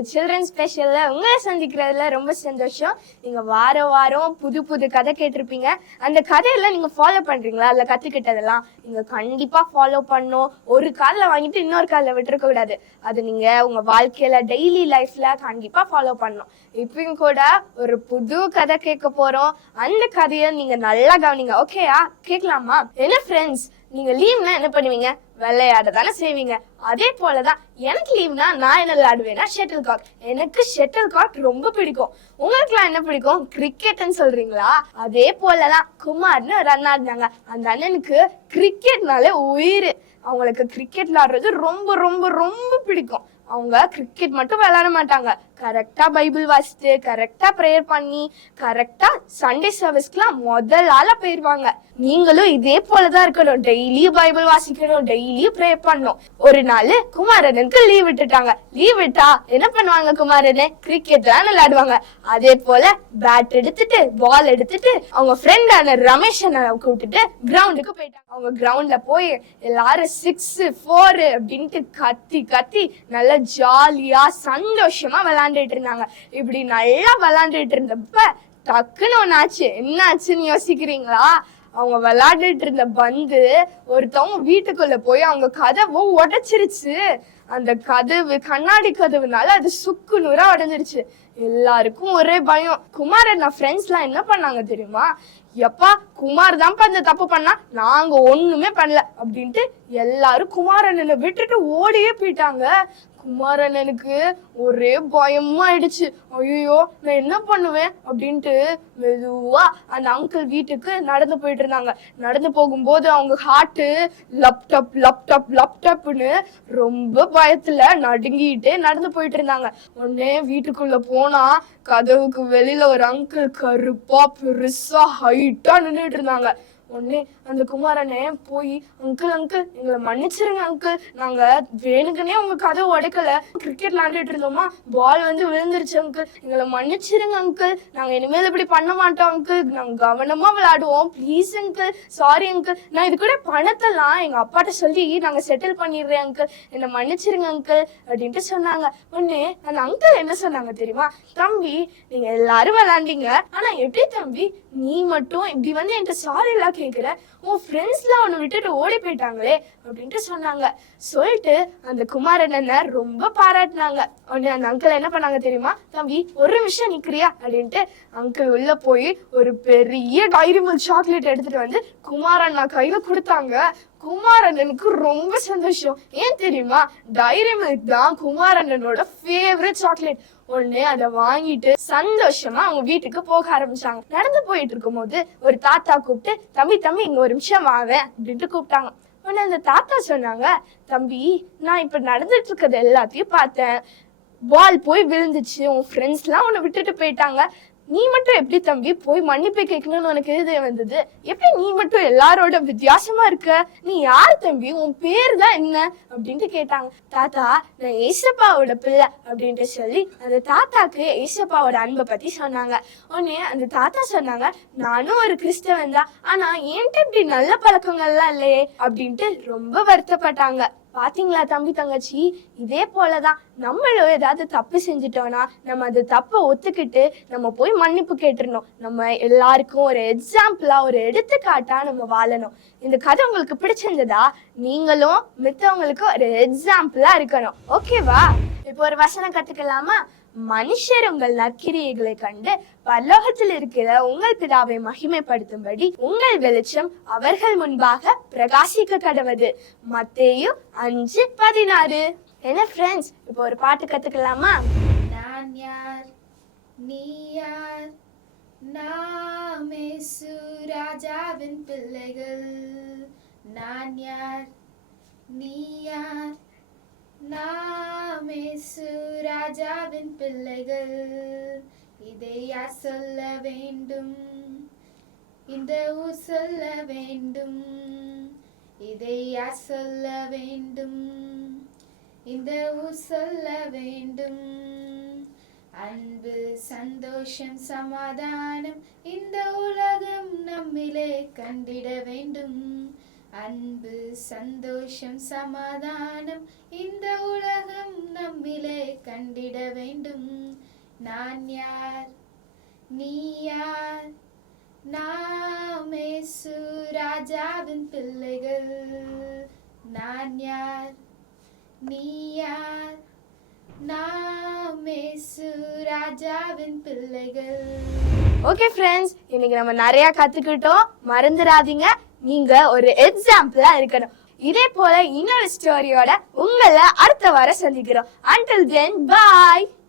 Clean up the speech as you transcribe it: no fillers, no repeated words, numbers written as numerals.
இந்த சில்ட்ரன் ஸ்பெஷல்ல உங்களை சந்திக்கிறதுல ரொம்ப சந்தோஷம். நீங்க வாரம் புது புது கதை கேட்டிருப்பீங்க. அந்த கதையெல்லாம் நீங்க ஃபாலோ பண்றீங்களா? அதுல கத்துக்கிட்டதெல்லாம் நீங்க கண்டிப்பா ஃபாலோ பண்ணும். ஒரு காதுல வாங்கிட்டு இன்னொரு காதுல விட்டுருக்க கூடாது. அது நீங்க உங்க வாழ்க்கையில டெய்லி லைஃப்ல கண்டிப்பா ஃபாலோ பண்ணணும். இப்பயும் கூட ஒரு புது கதை கேட்க போறோம். அந்த கதையை நீங்க நல்லா கவனிங்க. ஓகேயா? கேட்கலாமா? என்ன ஃப்ரெண்ட்ஸ், நீங்க லீவ்னா என்ன பண்ணுவீங்க? விளையாட தானே செய்வீங்க. அதே போலதான் எனக்கு லீவ்னா நான் என்ன விளையாடுவேன்னா ஷட்டில் காக். எனக்கு ஷட்டில் காக் ரொம்ப பிடிக்கும். உங்களுக்கு எல்லாம் என்ன பிடிக்கும்? கிரிக்கெட்னு சொல்றீங்களா? அதே போலதான் குமார்னு ஒரு அண்ணா இருந்தாங்க. அந்த அண்ணனுக்கு கிரிக்கெட்னாலே உயிர். அவங்களுக்கு கிரிக்கெட் விளையாடுறது ரொம்ப ரொம்ப ரொம்ப பிடிக்கும். அவங்க கிரிக்கெட் மட்டும் விளையாட மாட்டாங்க, கரெக்டா பைபிள் வாசித்து, கரெக்டா ப்ரேயர் பண்ணி, கரெக்டா சண்டே சர்வீஸ்க்குலாம் முதல் ஆளா போயிருவாங்க. நீங்களும் இதே போலதான் இருக்கணும். டெய்லி பைபிள் வாசிக்கணும், டெய்லி ப்ரேயர் பண்ணணும். ஒரு நாள் குமாரனுக்கு லீவ் விட்டுட்டாங்க. லீவ் விட்டா என்ன பண்ணுவாங்க? குமாரனு கிரிக்கெட் தான் விளையாடுவாங்க. அதே போல பேட் எடுத்துட்டு பால் எடுத்துட்டு அவங்க ஃப்ரெண்டான ரமேஷ் கூப்பிட்டுட்டு கிரவுண்டுக்கு போயிட்டாங்க. அவங்க கிரவுண்ட்ல போய் எல்லாரும் 6 4 அப்படின்ட்டு கத்தி கத்தி நல்லா ஜாலியா சந்தோஷமா விளையாண்டுட்டு இருந்தாங்க. இப்படி நல்லா விளையாண்டுட்டு இருந்தப்ப டக்குன்னு ஒன்னாச்சு. என்ன ஆச்சுன்னு யோசிக்கிறீங்களா? அவங்க விளையாண்டுட்டு இருந்த பந்து ஒருத்தவங்க வீட்டுக்குள்ள போய் அவங்க கதவை உடைச்சிருச்சு. அந்த கதவு கண்ணாடி கதவுனால அது சுக்கு நூறா உடைஞ்சிருச்சு. எல்லாருக்கும் ஒரே பயம். குமாரன் ஃப்ரெண்ட்ஸ் எல்லாம் என்ன பண்ணாங்க தெரியுமா? எப்பா குமார் தான்ப்பா இந்த தப்பு பண்ணா, நாங்க ஒண்ணுமே பண்ணல அப்படின்ட்டு எல்லாரும் குமாரண்ணனை விட்டுட்டு ஓடியே போயிட்டாங்க. குமாரண்ணனுக்கு ஒரே பயமா ஆயிடுச்சு. ஐயோ நான் என்ன பண்ணுவேன் அப்படின்ட்டு மெதுவா அந்த அங்கிள் வீட்டுக்கு நடந்து போயிட்டு இருந்தாங்க. நடந்து போகும்போது அவங்க ஹார்ட் லப்டப் லப்டப் லப்டப்னு ரொம்ப பயத்துல நடுங்கிட்டே நடந்து போயிட்டு இருந்தாங்க. உடனே வீட்டுக்குள்ள போனா கதவுக்கு வெளியில ஒரு அங்கிள் கருப்பா பெருசா ஹைட்டா நின்றுட்டு இருந்தாங்க. உடனே அந்த குமாரனே போய், அங்கிள் அங்கிள் எங்களை மன்னிச்சிருங்க அங்கிள், நாங்க வேணுக்குனே உங்க கதவை உடைக்கல, கிரிக்கெட் விளையாண்டுட்டு இருந்தோமா, பால் வந்து விழுந்துருச்சு அங்கிள், எங்களை மன்னிச்சிருங்க அங்கிள், நாங்க இனிமேல் இப்படி பண்ண மாட்டோம் அங்கிள், நாங்க கவனமா விளையாடுவோம், ப்ளீஸ் அங்கிள், சாரி அங்கிள், நான் இது கூட பணத்தெல்லாம் எங்க அப்பாட்ட சொல்லி நாங்க செட்டில் பண்ணிடுறேன் அங்கிள், என்னை மன்னிச்சிருங்க அங்கிள் அப்படின்ட்டு சொன்னாங்க. உடனே அந்த அங்கிள் என்ன சொன்னாங்க தெரியுமா? தம்பி நீங்க எல்லாரும் விளையாண்டீங்க, ஆனா எப்படி தம்பி நீ மட்டும் இப்படி வந்து என்கிட்ட சாரி எல்லாம் கேக்குற? உன் ஃப்ரெண்ட்ஸ்லாம் அவனை விட்டுட்டு ஓடி போயிட்டாங்களே அப்படின்ட்டு சொன்னாங்க. சொல்லிட்டு அந்த குமாரண்ணனை ரொம்ப பாராட்டினாங்க. உடனே அந்த அங்கிள் என்ன பண்ணாங்க தெரியுமா? தம்பி ஒரு நிமிஷம் நிக்கிறியா அப்படின்ட்டு அங்கிள் உள்ள போய் ஒரு பெரிய டைரி மில்க் சாக்லேட் எடுத்துட்டு வந்து குமாரண்ணா கையில கொடுத்தாங்க. குமாரண்ணனுக்கு ரொம்ப சந்தோஷம். ஏன் தெரியுமா? டைரி மில்க் தான் குமாரண்ணனோட ஃபேவரட் சாக்லேட். உடனே அதை வாங்கிட்டு சந்தோஷமா அவங்க வீட்டுக்கு போக ஆரம்பிச்சாங்க. நடந்து போயிட்டு இருக்கும் போது ஒரு தாத்தா கூப்பிட்டு, தம்பி தம்பி இங்க ஒரு நிமிஷம் வாங்க அப்படின்ட்டு கூப்பிட்டாங்க. உடனே அந்த தாத்தா சொன்னாங்க, தம்பி நான் இப்ப நடந்துட்டு இருக்கிறது எல்லாத்தையும் பார்த்தேன், பால் போய் விழுந்துச்சு, உன் ஃப்ரெண்ட்ஸ் எல்லாம் உன்னை விட்டுட்டு போயிட்டாங்க, நீ மட்டும் எப்படி தம்பி போய் மன்னிப்பு கேட்கணும்னு உனக்கு எது வந்தது? எப்படி நீ மட்டும் எல்லாரோட வித்தியாசமா இருக்க? நீ யார் தம்பி? உன் பேர் தான் என்ன அப்படின்ட்டு கேட்டாங்க. தாத்தா நான் ஏசப்பாவோட பிள்ளை அப்படின்ட்டு சொல்லி அந்த தாத்தாக்கு ஏசப்பாவோட அன்பை பத்தி சொன்னாங்க. உடனே அந்த தாத்தா சொன்னாங்க, நானும் ஒரு கிறிஸ்தவன் தான், ஆனா என்கிட்ட இப்படி நல்ல பழக்கங்கள்லாம் இல்லையே அப்படின்ட்டு ரொம்ப வருத்தப்பட்டாங்க. பாத்தீங்களா தம்பி தங்கச்சி, இதே போலதான் நம்மளும் ஏதாவது தப்பு செஞ்சுட்டோம்னா நம்ம அந்த தப்பை ஒத்துக்கிட்டு நம்ம போய் மன்னிப்பு கேட்டுறணும். நம்ம எல்லாருக்கும் ஒரு எக்ஸாம்பிளா, ஒரு எடுத்துக்காட்டா நம்ம வாழணும். இந்த கதை உங்களுக்கு பிடிச்சிருந்ததா? நீங்களும் மித்தவங்களுக்கு ஒரு எக்ஸாம்பிளா இருக்கணும். ஓகேவா? இப்போ ஒரு வசனம் கத்துக்கலாமா? மனுஷர் உங்கள் நற்கிரியைகளை கண்டு பரலோகத்தில் இருக்கிற உங்கள் பிதாவை மகிமைப்படுத்தும்படி உங்கள் வெளிச்சம் அவர்கள் முன்பாக பிரகாசிக்க கடவது. மத்தேயு 5:16. என்ன ஃப்ரெண்ட்ஸ், இப்போ ஒரு பாட்டு கத்துக்கலாமா? நான் யார், நீ யார், நாம் இயேசு ராஜாவின் பிள்ளைகள். நான் யார், நீ யார், நாம் இயேசு ராஜாவின் பிள்ளைகள். இதை யார் சொல்ல வேண்டும்? இந்த ஊர் சொல்ல வேண்டும். இதை யார் சொல்ல வேண்டும்? இந்த ஊர் சொல்ல வேண்டும். அன்பு, சந்தோஷம், சமாதானம் இந்த உலகம் நம்மிலே கண்டிட வேண்டும். அன்பு, சந்தோஷம், சமாதானம் இந்த உலகம் நம்மிலே கண்டிட வேண்டும். நான் யார், நீ யார்? நாம் இயேசு ராஜாவின் பிள்ளைகள். நான் யார், நீ யார்? நாம் இயேசு ராஜாவின் பிள்ளைகள். ஓகே ஃப்ரெண்ட்ஸ், இன்னைக்கு நம்ம நிறைய கத்துக்கிட்டோம். மறந்துடாதீங்க, நீங்க ஒரு எக்ஸாம்பிளா இருக்கணும். இதே போல இன்னொரு ஸ்டோரியோட உங்களை அடுத்த வாரம் சந்திக்கிறோம். Until then, bye.